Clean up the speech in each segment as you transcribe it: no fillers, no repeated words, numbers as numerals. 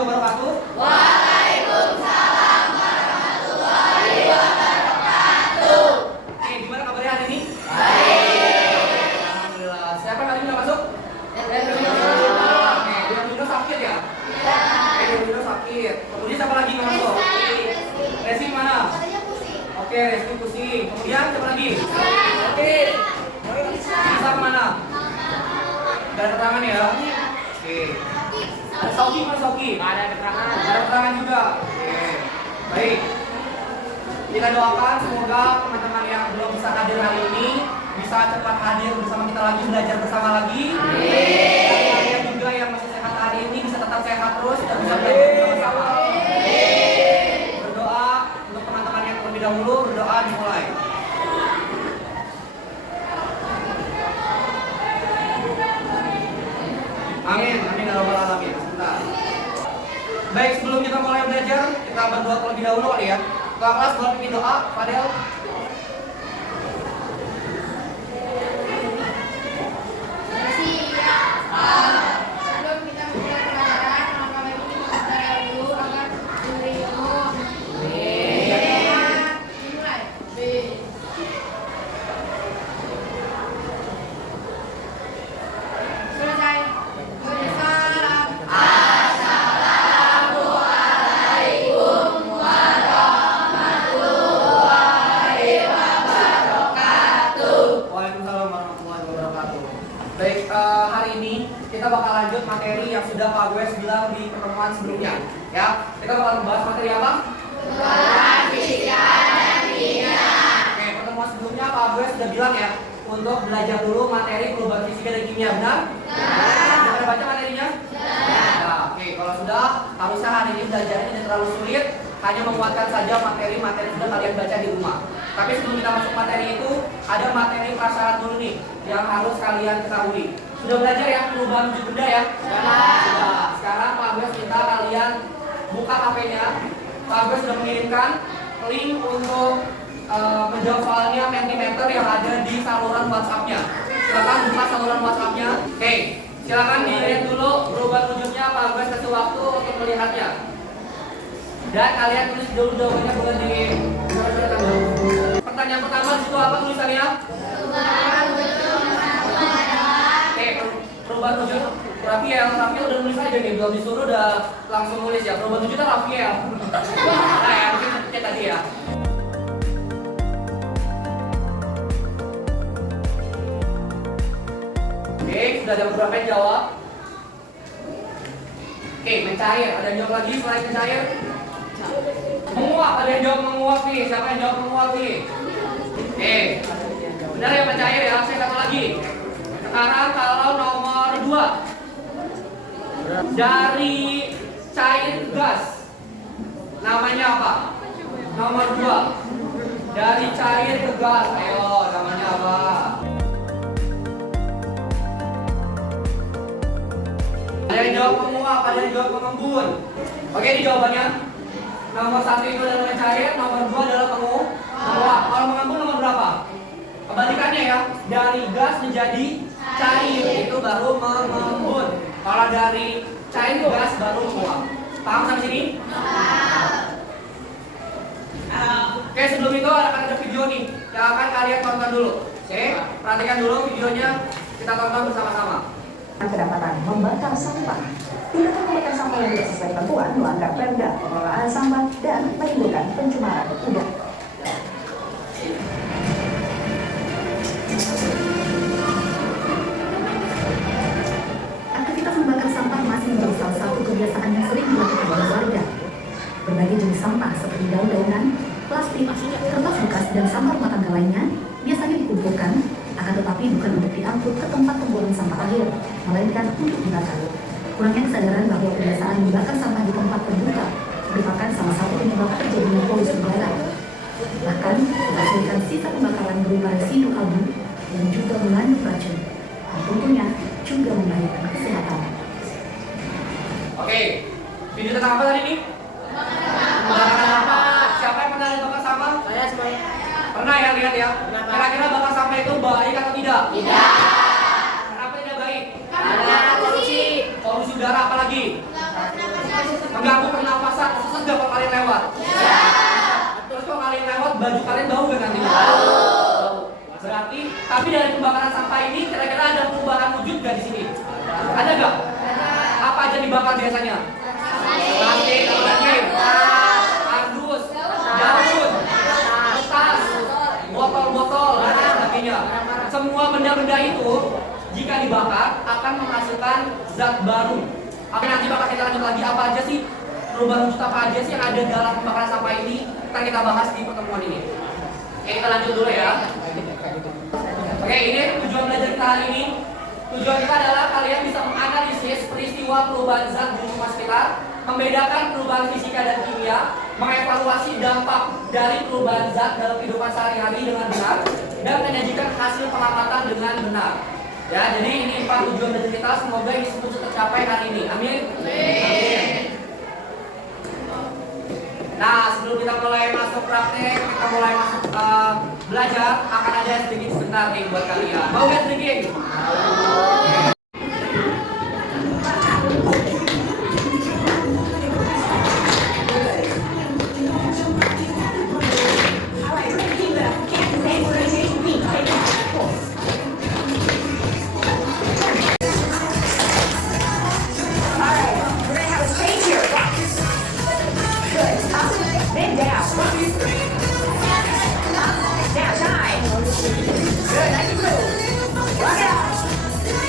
warahmatullahi wabarakatuh. Waalaikumsalam warahmatullahi wabarakatuh. Oke, gimana kabarnya hari ini? Baik. Alhamdulillah. Siapa yang hari ini nggak masuk? Oke, Dino sakit ya? Iya. Oke, Dino sakit. Kemudian siapa lagi nggak masuk? Resi mana? Oke, Resi pusing. Kemudian siapa lagi? Oke. Bisa kemana? Gak ada keterangan ya? Oke. Ada Sauki mana Sauki? Nggak ada keterangan. Ada keterangan juga. Oke. Baik. Kita doakan semoga teman-teman yang belum bisa hadir hari ini bisa cepat hadir bersama kita lagi, belajar bersama lagi. Dan kalian juga yang masih sehat hari ini bisa tetap sehat terus dan bisa belajar bersama-sama. Berdoa untuk teman-teman yang terlebih dahulu, berdoa dimulai. Amin, amin ya rabbal alamin. Sebentar. Baik, sebelum kita mulai belajar, kita berdoa terlebih dahulu kali ya. Ketua kelas boleh pimpin doa, Fadel. Sebelum kita mulai pelajaran, maka baik ini berdoa dulu agar diberi ilmu. Dimulai. Selesai. Salam. Waalaikumsalam warahmatullahi wabarakatuh. Baik, hari ini kita bakal lanjut materi yang sudah Pak Gwes bilang di pertemuan sebelumnya. Ya, kita bakal membahas materi apa? Oke, pertemuan sebelumnya Pak Gwes sudah bilang ya, untuk belajar dulu materi perubahan fisika dan kimia, benar? Sudah pada baca materinya? Nah, oke, kalau sudah, harusnya hari ini belajarnya tidak terlalu sulit, hanya menguatkan saja materi-materi yang sudah kalian baca di rumah. Tapi sebelum kita masuk materi itu, ada materi prasyarat dulu nih yang harus kalian ketahui. Sudah belajar ya perubahan wujud benda ya? Sudah. Sekarang Pak Agus minta kalian buka HP-nya. Pak Agus sudah mengirimkan link untuk menjawab soalnya Mentimeter yang ada di saluran WhatsApp-nya. Silakan buka saluran WhatsApp-nya. Oke, silakan dilihat dulu perubahan wujudnya. Pak Agus kasih waktu untuk melihatnya. Dan kalian tulis dulu jawabannya, bukan di surat-surat dulu. Pertanyaan pertama di situ apa tulisannya? Oke, perubahan wujud Rafiel. Rafiel udah nulis aja nih, belum disuruh udah langsung nulis ya. Perubahan wujudnya Rafiel. Nah ya, mungkin seperti tadi ya. Oke, sudah ada beberapa yang jawab. Oke, mencair. Ada yang jawab lagi selain mencair? Menguap, ada yang jawab menguap nih. Siapa yang jawab menguap nih? Oke, benar ya mencair ya. Saya satu lagi. Sekarang kalau nomor 2, dari cair ke gas, namanya apa? Nomor 2, dari cair ke gas. Ayo, namanya apa? Ada yang jawab menguap, ada yang jawab mengembun. Oke, ini jawabannya. Nomor 1 itu adalah cair, nomor 2 adalah menguap. Kalau mengembun nomor berapa? Kebalikannya ya, dari gas menjadi cair itu baru mengembun. Kalau dari cair ke gas baru menguap. Paham sampai sini? Oke, sebelum itu akan ada video nih yang akan kalian tonton dulu. Oke, perhatikan dulu videonya, kita tonton bersama-sama. Kedapatan membakar sampah. Tindakan membakar sampah yang tidak sesuai ketentuan melanggar perda pengelolaan sampah dan menimbulkan pencemaran udara. Aktivitas membakar sampah masih menjadi salah satu kebiasaan yang sering dilakukan oleh warga. Berbagai jenis sampah seperti daun-daunan, plastik, kertas bekas, dan sampah rumah tangga lainnya biasanya dikumpulkan, akan tetapi bukan untuk diangkut ke tempat pembuangan sampah akhir, melainkan untuk dibakar. Kurangnya kesadaran bahwa kebiasaan membakar sampah di tempat terbuka merupakan salah satu penyebab terjadinya polusi udara. Bahkan, menghasilkan sisa pembakaran berupa residu abu yang juga mengandung racun, dan tentunya juga membahayakan kesehatan. Oke, video tentang apa tadi nih? Pembakaran sampah. Siapa yang pernah lihat bakar sampah? Saya semuanya. Pernah ya lihat ya? Kenapa? Kira-kira bakar sampah itu baik atau tidak? Tidak. Kenapa tidak baik? Karena korupsi. Polusi udara apa lagi? Mengganggu pernafasan, susah nggak kalau kalian lewat? Terus kalau kalian lewat, baju kalian bau nggak nanti? Bau. Berarti, tapi dari pembakaran sampah ini kira-kira ada perubahan wujud nggak di sini? Ada nggak? Apa aja dibakar biasanya? Plastik, kardus, daun, kertas, botol-botol, dan lain sebagainya. Semua benda-benda itu jika dibakar akan menghasilkan zat baru. Oke, nanti bakal kita lanjut lagi apa aja sih perubahan wujud apa aja sih yang ada dalam pembakaran sampah ini, akan kita bahas di pertemuan ini. Oke, kita lanjut dulu ya. Oke, ini tujuan belajar kita hari ini. Tujuan kita adalah kalian bisa menganalisis peristiwa perubahan zat di lingkungan sekitar, membedakan perubahan fisika dan kimia, mengevaluasi dampak dari perubahan zat dalam kehidupan sehari-hari dengan benar, dan menyajikan hasil pengamatan dengan benar. Ya, jadi ini 4 tujuan belajar kita. Semoga ini semua tercapai hari ini. Amin. Amin. Nah, sebelum kita mulai masuk praktek, kita mulai masuk belajar, akan ada sedikit sebentar nih buat kalian. Mau nggak sedikit?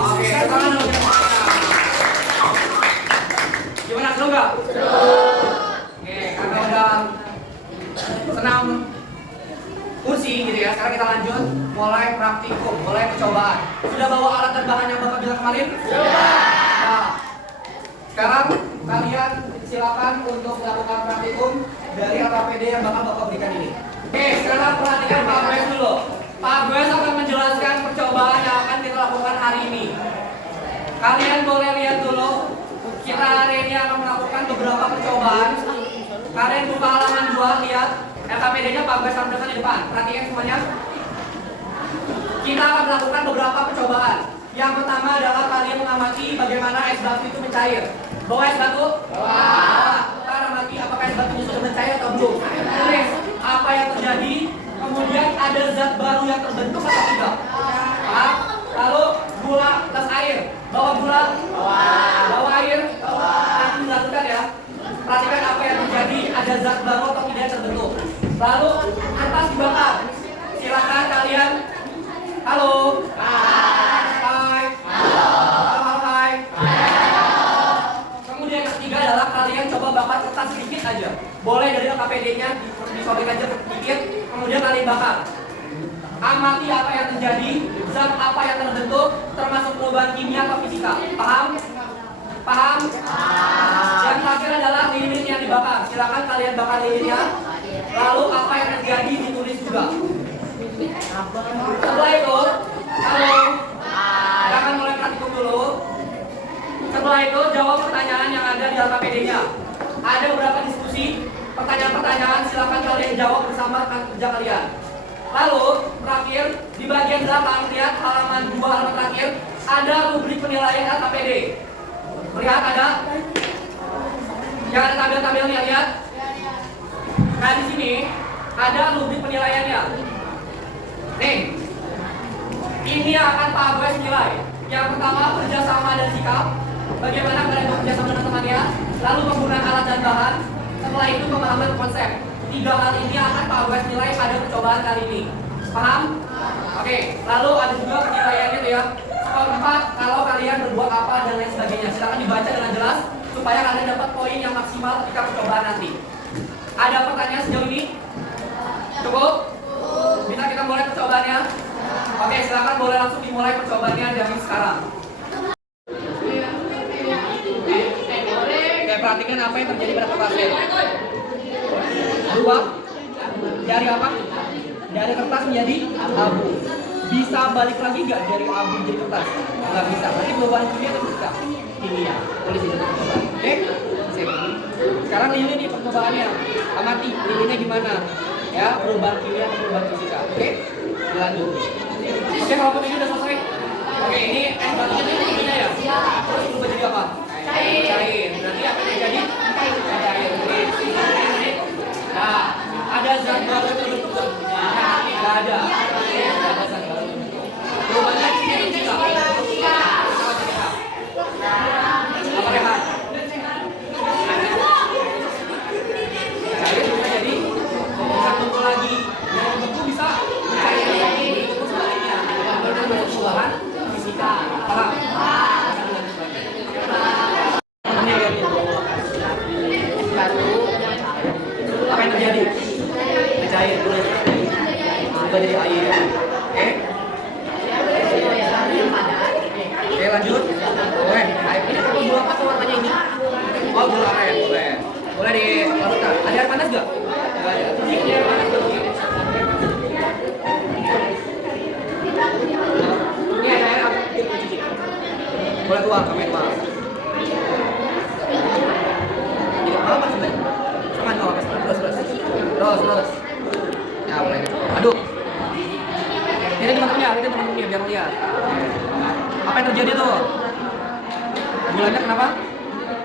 Oke, tangan dulu. Gimana, seru nggak? Oke, karena udah senam kursi gitu ya, sekarang kita lanjut mulai praktikum, mulai percobaan. Sudah bawa alat dan bahan yang Bapak bilang kemarin? Nah, sekarang kalian silakan untuk melakukan praktikum dari LKPD yang bakal Bapak berikan ini. Oke, sekarang perhatikan Pak Gwes dulu. Pak Gwes akan menjelaskan percobaan yang akan kita lakukan hari ini. Kalian boleh lihat dulu. Kita hari ini akan melakukan beberapa percobaan. Kalian buka halaman 2, lihat LKPD-nya Pak Gwes tampilkan di depan. Perhatikan semuanya. Kita akan melakukan beberapa percobaan. Yang pertama adalah kalian mengamati bagaimana es batu itu mencair. Bawa es batu? Kita amati apakah es batunya sudah mencair atau belum. Tulis apa yang terjadi. Kemudian ada zat baru yang terbentuk atau tidak. Lalu gula plus air. Bawa gula? Bawa air? Nanti dilakukan ya. Perhatikan apa yang terjadi. Ada zat baru atau tidak terbentuk. Lalu kertas dibakar. Silakan kalian. Halo. Hai. Halo. Hai. Kemudian yang ketiga adalah kalian coba bakar kertas sedikit aja. Boleh dari LKPD-nya disobek aja sedikit. Kemudian kalian bakar. Amati apa yang terjadi, zat apa yang terbentuk, termasuk perubahan kimia atau fisika. Paham? Paham? Yang terakhir adalah lilin yang dibakar. Silakan kalian bakar lilinnya. Lalu apa yang terjadi ditulis juga. Setelah itu, halo, jangan mulai praktikum dulu. Setelah itu jawab pertanyaan yang ada di LKPD-nya. Ada beberapa diskusi, pertanyaan-pertanyaan silakan kalian jawab bersama rekan kerja kalian. Lalu terakhir di bagian belakang lihat halaman 2 halaman terakhir ada rubrik penilaian LKPD. Melihat ada? Yang ada tabel-tabelnya lihat. Nah di sini ada rubrik penilaiannya. Nih, ini yang akan Pak Gwes nilai. Yang pertama kerjasama dan sikap. Bagaimana kalian bekerja sama dengan temannya. Lalu penggunaan alat dan bahan. Setelah itu pemahaman konsep. 3 hal ini akan Pak Gwes nilai pada percobaan kali ini. Paham? Oke, lalu ada juga penilaiannya tuh ya. Skor 4 kalau kalian berbuat apa dan lain sebagainya. Silakan dibaca dengan jelas supaya kalian dapat poin yang maksimal ketika percobaan nanti. Ada pertanyaan sejauh ini? Cukup? Bisa kita mulai percobaannya? Oke, silakan boleh langsung dimulai percobaannya dari sekarang. Oke, perhatikan apa yang terjadi pada kertasnya. Berubah dari apa? Dari kertas menjadi abu. Bisa balik lagi nggak dari abu jadi kertas? Nggak bisa. Berarti perubahan kimia atau fisika? Kimia. Tulis itu percobaan. Oke? Sip. Sekarang lilin nih percobaannya. Amati lilinnya gimana? Ya, perubahan kimia atau perubahan fisika. Oke? Lanjut. Oke, kalau ini udah selesai. Oke, ini es batunya ini kimia ya? Terus berubah jadi apa? Cair. Berarti apa yang jadi?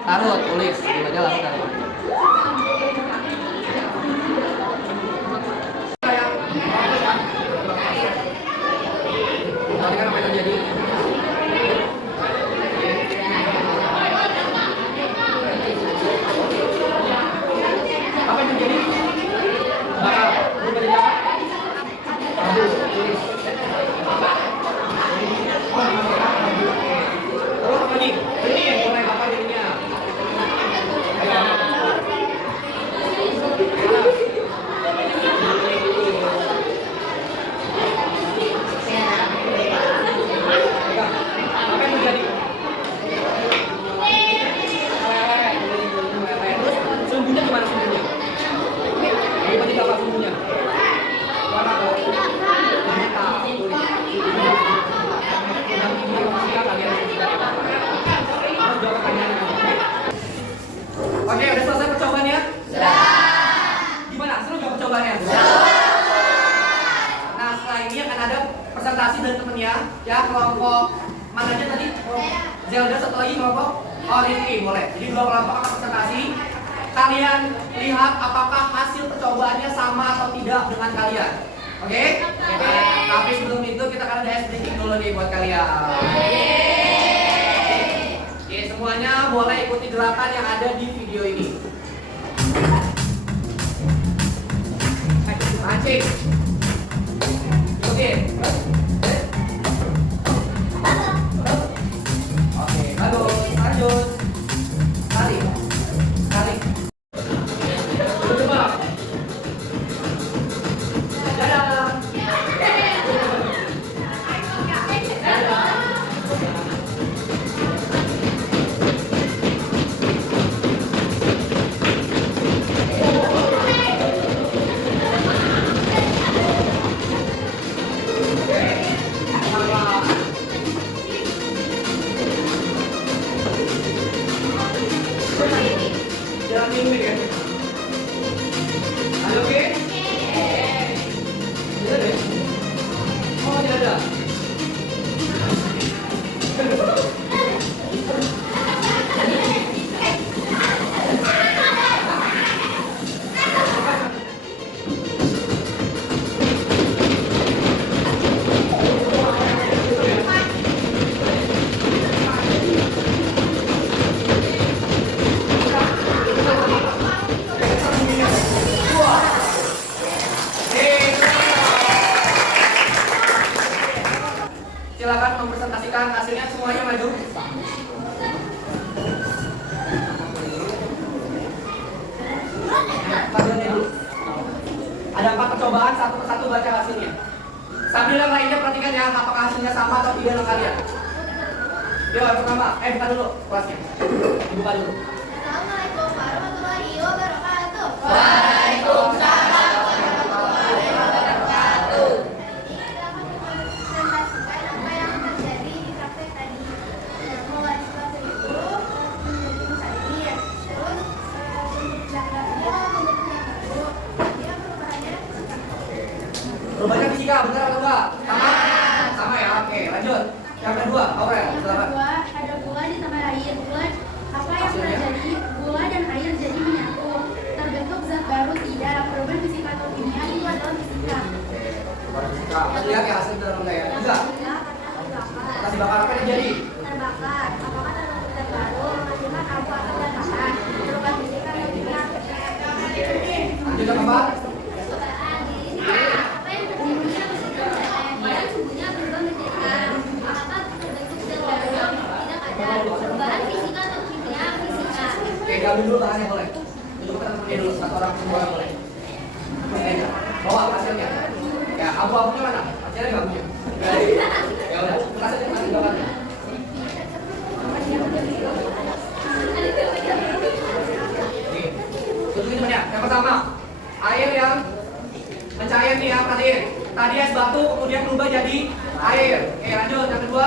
Taruh, tulis. Gitu aja langsung taruh. Perhatikan apa yang terjadi. Apa yang terjadi? Bakal berubah jadi apa? Aduh, tulis. Terus apa nih? Ini mulai apa jadinya? Ayo. Apa yang terjadi? Terus sumbunya gimana sumbunya? Gimana kita apa sumbunya? Warna apa? Oke, udah selesai percobaannya? Gimana? Seru gak percobaannya? Nah, setelah ini akan ada presentasi dari temennya. Ya, kelompok mana aja tadi? Zelda, satu lagi kelompok Rifki, boleh. Jadi dua kelompok akan presentasi. Kalian lihat apakah hasil percobaannya sama atau tidak dengan kalian. Oke? Tapi sebelum itu kita akan ada sedikit dulu nih buat kalian. Oke, semuanya boleh ikuti gerakan yang ada di video ini. Mancing. Ikutin. Oke, bagus. Lanjut. Tarik. Tarik. Coba. Dadah. Jalan minggu ya. Ada oke? Tidak ada. Oh, tidak ada. Silakan mempresentasikan hasilnya, semuanya maju. Bagiannya dulu. Ada 4 percobaan, satu persatu baca hasilnya. Sambil yang lainnya perhatikan ya, apakah hasilnya sama atau tidak dengan kalian. Yuk, yang pertama, buka dulu kelasnya. Dibuka dulu. Assalamualaikum warahmatullahi wabarakatuh. Waalaikumsalam. Ini dapat mempresentasikan apa yang terjadi di praktek tadi. Mulai setelah itu menjadi musair, terus grafiknya membentuk yang baru. Dia perubahannya Perubahannya fisika, benar atau enggak? Sama? Sama ya, oke, lanjut. Yang kedua, Aurel, yang silakan. kedua ada gula ditambah air. Apa yang terjadi? Gula dan air jadi menyatu. Terbentuk zat baru tidak. Perubahan fisika atau kimia itu adalah fisika. Fisika. Lihat ya hasil dalam ya. Tiga. Kasih bakar apa yang terjadi? Terbakar. Apakah terbentuk zat baru menghasilkan abu atau zat panas? Perubahan fisika dan kimia. Lanjut yang keempat. Apa yang terjadi? Badan tubuhnya berubah menjadi air. Apakah terbentuk zat baru? Tidak ada. Perubahan fisika atau kimia? Fisika. Oke, gabung dulu tangannya boleh. Tunjuk ke teman-temannya dulu, satu orang semua boleh. Oke, bawa hasilnya. Ya, abu-abunya mana? Hasilnya gabungnya. Ya udah, kasih aja masih gambarnya. Nih, tunjukin temannya. Yang pertama, air yang mencair nih ya, perhatiin. Tadi es batu kemudian berubah jadi air. Oke, lanjut. Yang kedua,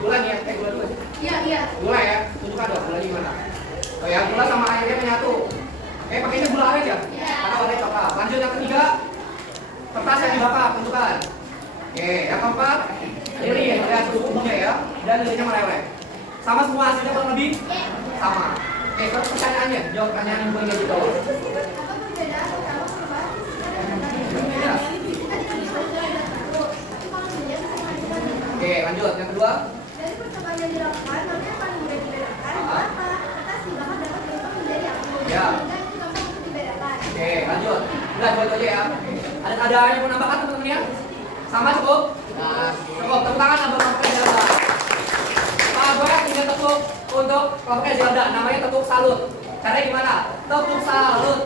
gula nih ya. Gula dulu. Iya. Gula ya, tunjukkan dong gula gimana. Oh ya, gula sama airnya menyatu. Pakainya gula aren ya? Karena warnanya coklat. Lanjut yang ketiga, kertas yang dibakar, tunjukkan. Oke, yang keempat, lilin, lihat suhunya ya, dan lilinnya meleleh. Sama semua hasilnya kurang lebih Sama. Oke, kalau pertanyaannya, jawab pertanyaan yang boleh di bawah. Apa perbedaan utama perubahan fisika dan kimia? Fisika diperlukan zat baru, tapi kalau kimia bisa dihasilkan zat baru. Oke, lanjut. Yang kedua. Dari percobaan yang dilakukan, mana yang paling mudah dibedakan? Kenapa? Kertas dibakar dapat berubah menjadi api. Ya. Sehingga itu gampang untuk dibedakan. Oke, lanjut. Udah, coba itu aja ya. Ada yang mau nambahkan teman-teman ya? Sama cukup? Cukup. Tepuk tangan buat kelompok Zelda. Pak Boya tinggal tepuk untuk kelompok Zelda. Namanya tepuk salut. Caranya gimana? Tepuk salut.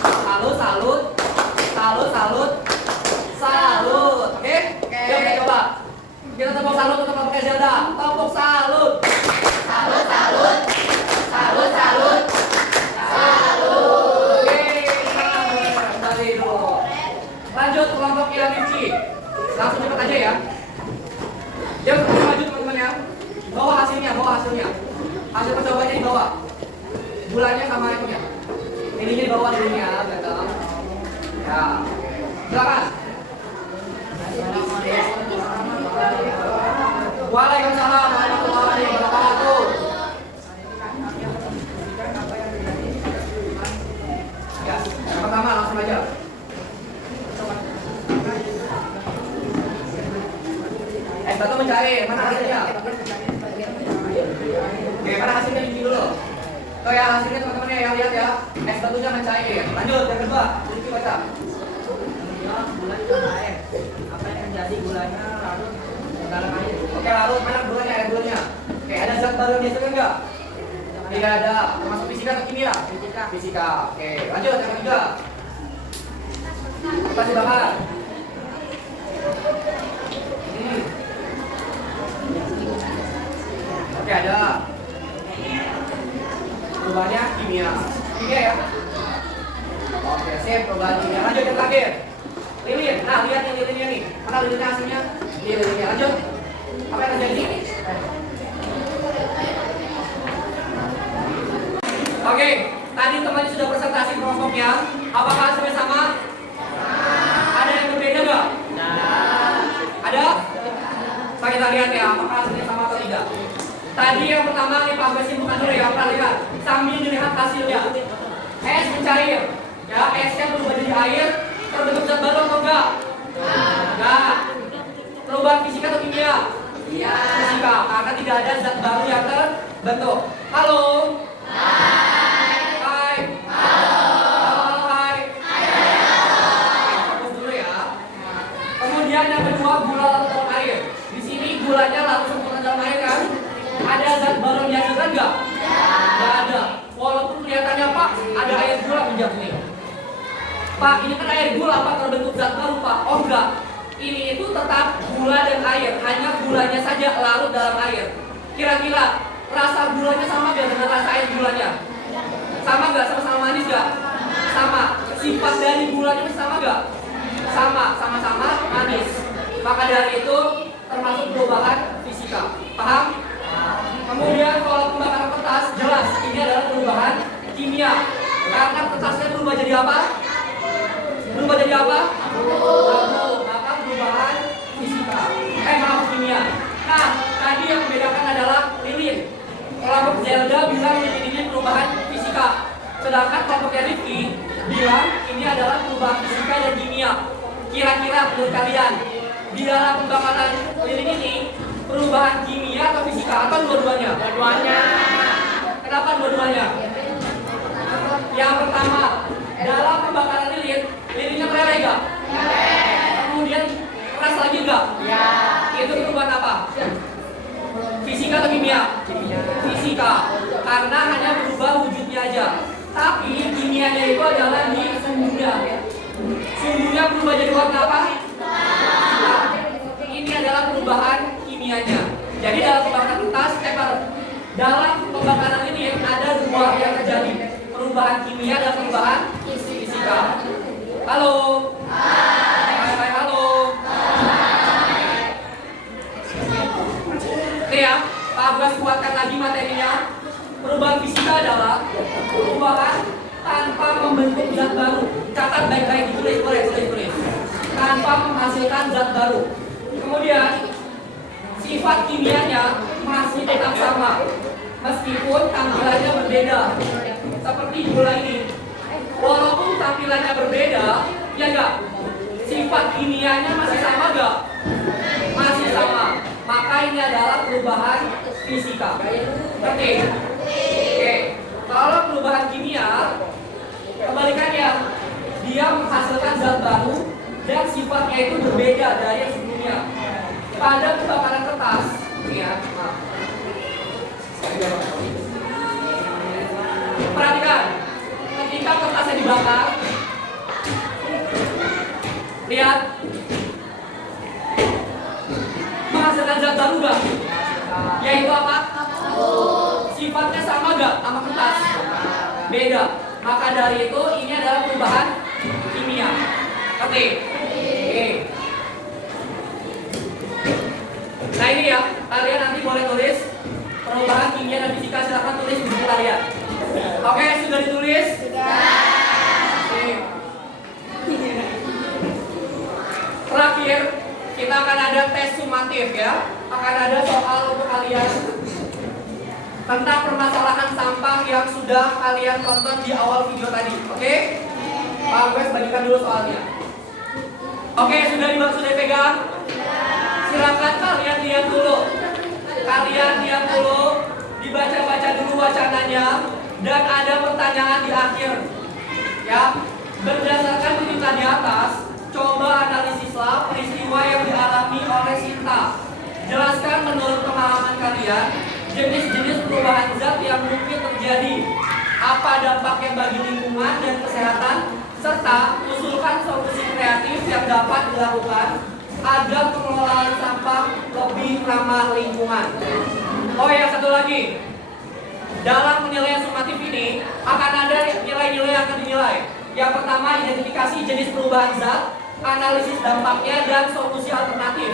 Salut, salut. Salut, salut. Salut. Oke? Yuk kita coba. Kita tepuk salut untuk kelompok Zelda. Tepuk salut. Salut, salut. Salut, salut. Salut. Oke, kembali dulu. Lanjut kelompoknya Rifki. Langsung cepat aja ya. Yuk kita maju teman-teman ya. Bawa hasilnya, bawa hasilnya. Hasil percobaannya di bawah. Bulannya sama itunya. Ininya di bawah dulunya, belakang. Ya. Silakan. Waalaikumsalam warahmatullahi wabarakatuh. Ya, yang pertama langsung aja. Batu mencari, mana hasilnya? Oke, mana hasilnya ini dulu. Tuh ya hasilnya teman-teman yang lihat ya. Es batunya mencair. Lanjut yang kedua, Rifki baca. Gula itu air. Apa yang terjadi gulanya larut ke dalam air. Oke, larut mana gulanya, air gulanya? Oke, ada zat baru yang dihasilkan nggak? Tidak ada. Termasuk fisika atau kimia? Fisika. Fisika. Oke, lanjut yang ketiga. Apa dibakar? Oke, ada. Perubahannya kimia. Kimia ya? Oke, sip, perubahan kimia. Lanjut yang terakhir. Lilin. Nah, lihat yang lilinnya nih. Mana lilinnya hasilnya? Ini lilinnya. Lanjut. Apa yang terjadi? Oke, tadi temannya sudah presentasi kelompoknya. Apakah hasilnya sama? Ada yang berbeda nggak? Ada? Kita lihat ya, apakah hasilnya sama atau tidak. Tadi yang pertama nih Pak Bes simpulkan dulu ya, kita lihat sambil dilihat hasilnya. Es mencair, ya esnya berubah jadi air, terbentuk zat baru atau enggak? Enggak. Perubahan fisika atau kimia? Iya. Fisika, karena tidak ada zat baru yang terbentuk. Halo. Hai. Halo. Hai. Fokus dulu ya. Kemudian yang kedua, gula larut dalam air. Di sini gulanya larut sempurna dalam air kan? Ada zat baru yang dihasilkan nggak? Nggak ada. Walaupun kelihatannya Pak, ada air gula menjadi nih. Pak, ini kan air gula, Pak terbentuk zat baru Pak? Oh enggak. Ini itu tetap gula dan air, hanya gulanya saja larut dalam air. Kira-kira rasa gulanya sama nggak dengan rasa air gulanya? Sama nggak? Sama-sama manis nggak? Sama. Sifat dari gulanya sama nggak? Sama, sama-sama manis. Maka dari itu termasuk perubahan fisika. Paham? Kemudian kalau pembakaran kertas, jelas ini adalah perubahan kimia. Karena kertasnya berubah jadi apa? Berubah jadi apa? Abu. Maka perubahan fisika. Maaf, kimia. Nah, tadi yang membedakan adalah lilin. Kelompok Zelda bilang ini perubahan fisika. Sedangkan kelompoknya Rifki bilang ini adalah perubahan fisika dan kimia. Kira-kira menurut kalian di dalam pembakaran lilin ini perubahan kimia atau fisika atau dua-duanya? Dua-duanya. Kenapa dua-duanya? Yang pertama, dalam pembakaran lilin, lilinnya meleleh nggak? Kemudian keras lagi nggak? Ya. Itu perubahan apa? Fisika atau kimia? Fisika. Karena hanya berubah wujudnya aja. Tapi kimianya itu adalah di sumbunya. Sumbunya berubah jadi warna apa? Ini adalah perubahan kimianya. Jadi dalam pembakaran kertas, dalam pembakaran ini ada dua yang terjadi, perubahan kimia dan perubahan fisika. Halo. Hai, halo. Nih ya, Pak Abbas kuatkan lagi materinya. Perubahan fisika adalah perubahan tanpa membentuk zat baru. Catat baik-baik, tulis. Tanpa menghasilkan zat baru. Kemudian sifat kimianya masih tetap sama. meskipun tampilannya berbeda. Seperti gula ini, walaupun tampilannya berbeda, ya enggak? Sifat kimianya masih sama enggak? Masih sama. Maka ini adalah perubahan fisika. Oke. Kalau perubahan kimia, kebalikannya, dia menghasilkan zat baru dan sifatnya itu berbeda dari yang sebelumnya. Pada pembakaran kertas, ya, perhatikan, ketika kertasnya dibakar, lihat, menghasilkan zat baru gak? Yaitu apa? Sifatnya sama gak sama kertas? Beda. Maka dari itu ini adalah perubahan kimia. Oke. Nah ini ya, kalian nanti boleh tulis perubahan kimia dan fisika, silahkan tulis di buku kalian. Oke, sudah ditulis? Oke. Terakhir, kita akan ada tes sumatif ya. Akan ada soal untuk kalian tentang permasalahan sampah yang sudah kalian tonton di awal video tadi. Oke? Pak Wes bagikan dulu soalnya. Oke, sudah dipegang? Silakan kalian lihat dulu. Dibaca-baca dulu wacananya dan ada pertanyaan di akhir. Ya, berdasarkan tuntutan di atas, coba analisislah peristiwa yang dialami oleh Sinta. Jelaskan menurut pemahaman kalian jenis-jenis perubahan zat yang mungkin terjadi, apa dampaknya bagi lingkungan dan kesehatan, serta usulkan solusi kreatif yang dapat dilakukan agar pengelolaan sampah lebih ramah lingkungan. Oh ya, satu lagi. Dalam penilaian sumatif ini akan ada nilai-nilai yang akan dinilai. Yang pertama, identifikasi jenis perubahan zat, analisis dampaknya, dan solusi alternatif.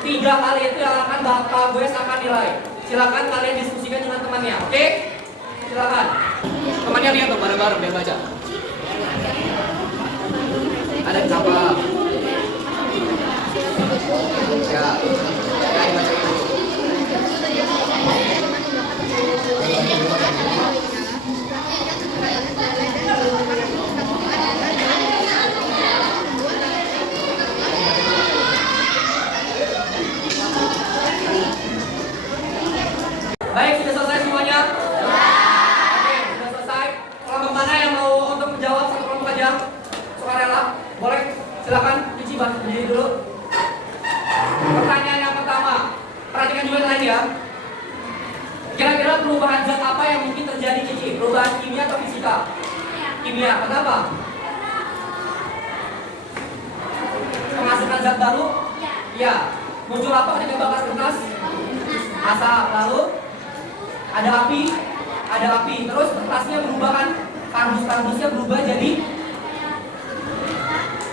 3 hal itu yang akan Bapak Wes akan nilai. Silakan kalian diskusikan dengan temannya, oke? Silakan. Temannya lihat dong bareng-bareng biar baca. Ada apa? Ya. Dibaca dulu. Baik, sudah selesai semuanya? Oke, sudah selesai. Kelompok mana yang mau untuk menjawab satu kelompok aja? Sukarela, boleh? Silakan, Cici berdiri dulu. Pertanyaan yang pertama, perhatikan juga tadi ya. Kira-kira perubahan zat apa yang mungkin terjadi, Cici? Perubahan kimia atau fisika? Kimia, kenapa? Penghasilkan zat baru? Iya. Muncul apa ketika bakar kertas? Asap, lalu? Ada api, terus kertasnya berubah kan, kardus-kardusnya berubah jadi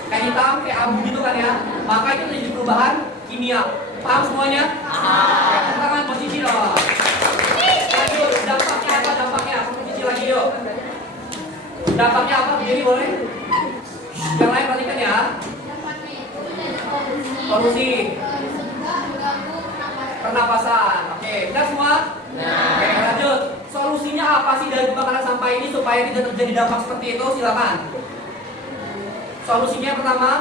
kayak hitam, kayak abu gitu kan ya. Maka itu menjadi perubahan kimia. Paham semuanya? Oke, tangan posisi loh. Lanjut, dampaknya apa? Dampaknya, posisi lagi yuk. Dampaknya apa? Berdiri boleh? Yang lain perhatikan ya. Polusi, pernapasan. Oke, udah semua? Oke, lanjut. Solusinya apa sih dari pembakaran sampah ini supaya tidak terjadi dampak seperti itu? Silakan. Solusinya pertama,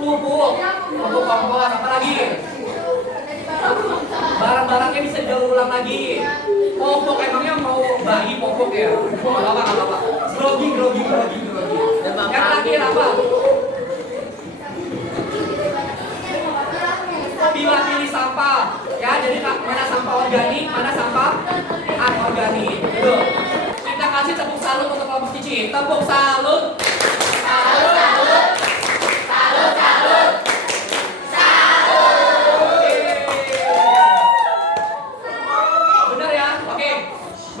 pupuk kompos, apa lagi? Barang-barangnya bisa didaur ulang lagi. Popok, emangnya mau bayi popok ya? Gak apa-apa. Grogi. Yang terakhir apa? Pilih sampah. Ya, jadi mana sampah organik, mana sampah anorganik. Gitu. Kita kasih tepuk salut untuk kelompok Cici. Tepuk salut. Benar ya? Oke.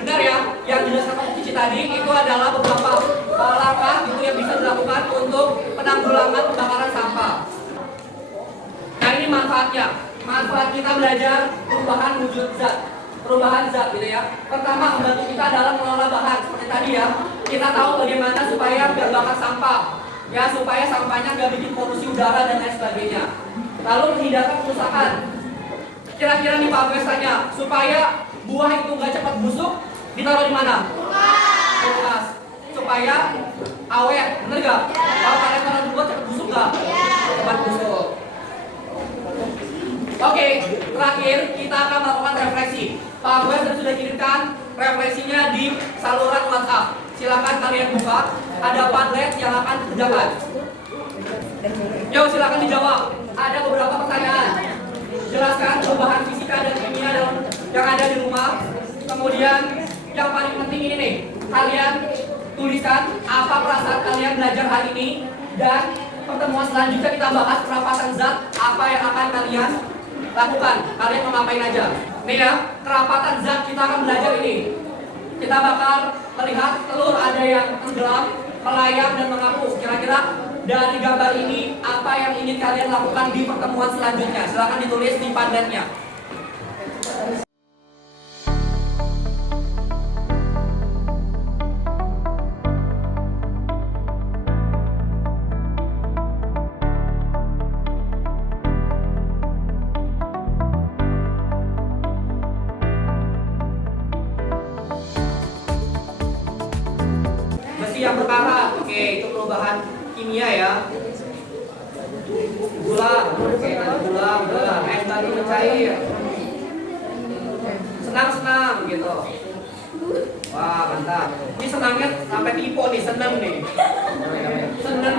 Benar ya? Yang dijelaskan kelompok Cici tadi itu adalah beberapa langkah itu yang bisa dilakukan untuk penanggulangan pembakaran sampah. Nah, ini manfaatnya. Manfaat kita belajar perubahan zat gitu ya. Pertama, membantu kita dalam mengelola bahan seperti tadi ya. Kita tahu bagaimana supaya nggak bakar sampah, ya, supaya sampahnya nggak bikin polusi udara dan lain sebagainya. lalu menghindarkan kerusakan. Kira-kira nih Pak Agus tanya, supaya buah itu nggak cepat busuk, ditaruh di mana? Kulkas. Supaya awet, bener nggak? Kalau kalian taruh di luar cepat busuk nggak? Cepat busuk. Oke, terakhir kita akan melakukan refleksi. Pak Agus sudah kirimkan refleksinya di saluran WhatsApp. Silakan kalian buka. Ada Padlet yang akan dikerjakan. Yo, silakan dijawab. Ada beberapa pertanyaan. Jelaskan perubahan fisika dan kimia yang ada di rumah. Kemudian yang paling penting ini nih, kalian tuliskan apa perasaan kalian belajar hari ini, dan pertemuan selanjutnya kita bahas kerapatan zat apa yang akan kalian lakukan. Kalian mau ngapain aja? Nih ya, kerapatan zat kita akan belajar ini. Kita bakal melihat telur ada yang tenggelam, melayang dan mengapung. Kira-kira dari gambar ini apa yang ingin kalian lakukan di pertemuan selanjutnya? Silahkan ditulis di Padletnya. Besi yang berkarat, oke, itu perubahan kimia ya. Gula, oke, tadi gula, es tadi mencair. Senang-senang gitu. Wah, mantap. Ini senangnya sampai tipe nih, seneng nih. Seneng.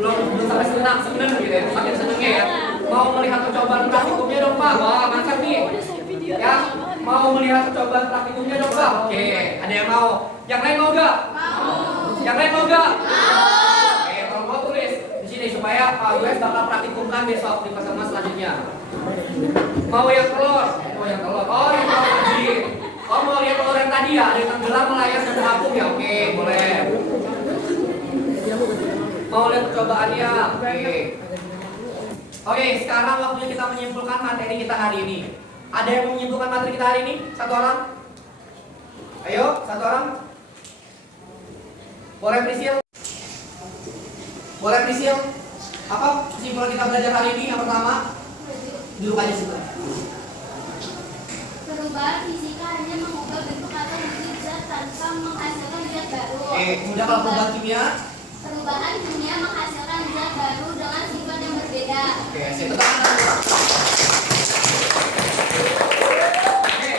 Belum sampai seneng gitu ya. Makin senengnya ya. Mau melihat percobaan praktikumnya dong Pak. Wah, mantap nih. Ya, mau melihat percobaan praktikumnya dong Pak. Oke, ada yang mau. Yang lain mau gak? Yang lain mau gak? Oke, kalau mau tulis di sini supaya Pak Wes bakal praktikumkan besok di pertemuan selanjutnya. Mau yang telur? Mau yang telur? Oh, yang telur tadi. Oh, mau lihat telur yang tadi ya? Ada yang tenggelam, melayang dan mengapung ya? Oke, boleh. Mau lihat percobaannya? Oke. Oke, sekarang waktunya kita menyimpulkan materi kita hari ini. Ada yang mau menyimpulkan materi kita hari ini? Satu orang? Ayo, satu orang. Boleh Prisil? Boleh Prisil? Apa kesimpulan kita belajar hari ini? Yang pertama, duduk aja sih. Perubahan fisika hanya mengubah bentuk atau wujud zat tanpa menghasilkan zat baru. Oke, kemudian kalau perubahan kimia? Perubahan kimia menghasilkan zat baru dengan sifat yang berbeda. Oke, saya tekankan. Oke,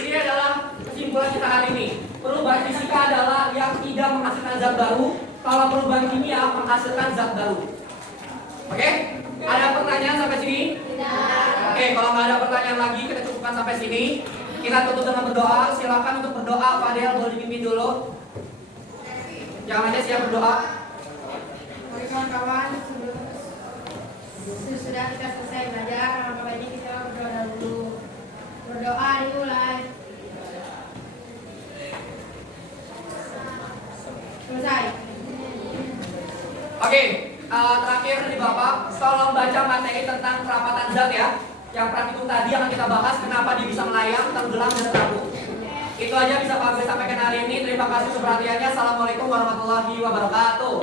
ini adalah kesimpulan kita hari ini. Perubahan fisika adalah yang tidak menghasilkan zat baru. Kalau perubahan kimia menghasilkan zat baru. Oke? Ada pertanyaan sampai sini? Tidak. Oke, kalau nggak ada pertanyaan lagi, kita cukupkan sampai sini. Kita tutup dengan berdoa. Silakan untuk berdoa. Pak Del boleh dipimpin dulu. Jangan aja siap berdoa. Oke kawan-kawan, sudah kita selesai belajar. Maka ini kita berdoa dulu. Berdoa dimulai. Selesai. Oke, terakhir dari Bapak, tolong baca materi tentang kerapatan zat ya. Yang praktikum tadi akan kita bahas kenapa dia bisa melayang, tenggelam, dan terapung. Itu aja bisa Pak Gue sampaikan hari ini. Terima kasih atas perhatiannya. Assalamualaikum warahmatullahi wabarakatuh.